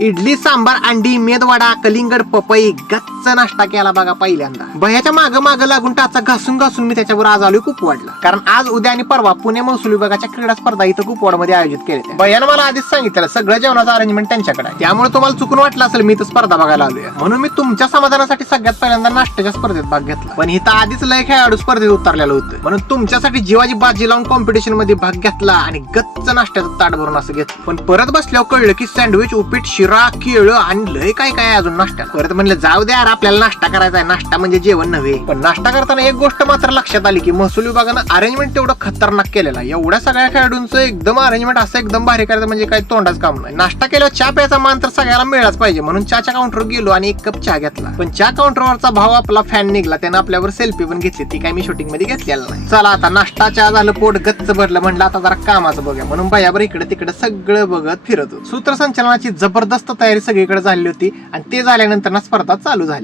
इडली सांबार अंडी मेदवाडा कलिंगड पपई गच्च. नाश्ता केला बघा पहिल्यांदा. भयाच्या माग माग लागून टाचा घासून घासून मी त्याच्यावर आज आलोय खूप वाढला कारण आज उद्या आणि परवा पुणे महसूल विभागाच्या क्रीडा स्पर्धा इथं कुपवाडमध्ये आयोजित केले भयानं मला आधीच सांगितलं सगळं जेवणाचं अरेंजमेंट त्यांच्याकडे त्यामुळे तुम्हाला चुकून वाटलं असेल मी तर स्पर्धा बघायला आलोय. म्हणून मी तुमच्या समाधानासाठी सगळ्यात पहिल्यांदा नाश्त्याच्या स्पर्धेत भाग घेतला. पण इथं आधीच लय खेळाडू स्पर्धेत उतरलेलं होतं. म्हणून तुमच्यासाठी जीवाची बाजी लावून कॉम्पिटिशनमध्ये भाग घेतला आणि गच्च नाश्त्याचं ताट भरून असं घेतलं. पण परत बसल्यावर कळलं की सँडविच उपीट शिरा केळं आणि लय काय काय अजून नाश्त्या परत म्हणलं जाऊ द्या आपल्याला नाश्ता करायचा आहे. नाश्ता म्हणजे जेवण नव्हे. पण नाश्ता करताना एक गोष्ट मात्र लक्षात आली की महसूल विभागानं अरेंजमेंट तेवढं खतरनाक केलेलं आहे. एवढ्या सगळ्या खेळाडूंचं एकदम अरेंजमेंट असं एकदम भारी करायचं म्हणजे काही तोंडाच काम नाही. नाश्ता केल्यावर चहा प्यायचा मान तर सगळ्याला मिळालाच पाहिजे. म्हणून चहाच्या काउंटरवर गेलो आणि एक कप चहा घेतला. पण चहा काउंटरवरचा भाव आपला फॅन निघला. त्यानं आपल्यावर सेल्फी पण घेतली. ती काय मी शूटिंगमध्ये घेतलेला नाही. चला आता नाश्ता चहा झालं पोट गच्च भरलं. म्हणलं आता जरा कामाचं बघा म्हणून बायाबर इकडे तिकडे सगळं बघत फिरत सूत्रसंचलनाची जबरदस्त तयारी सगळीकडे झाली होती. आणि ते झाल्यानंतर ना स्पर्धा चालू झाली.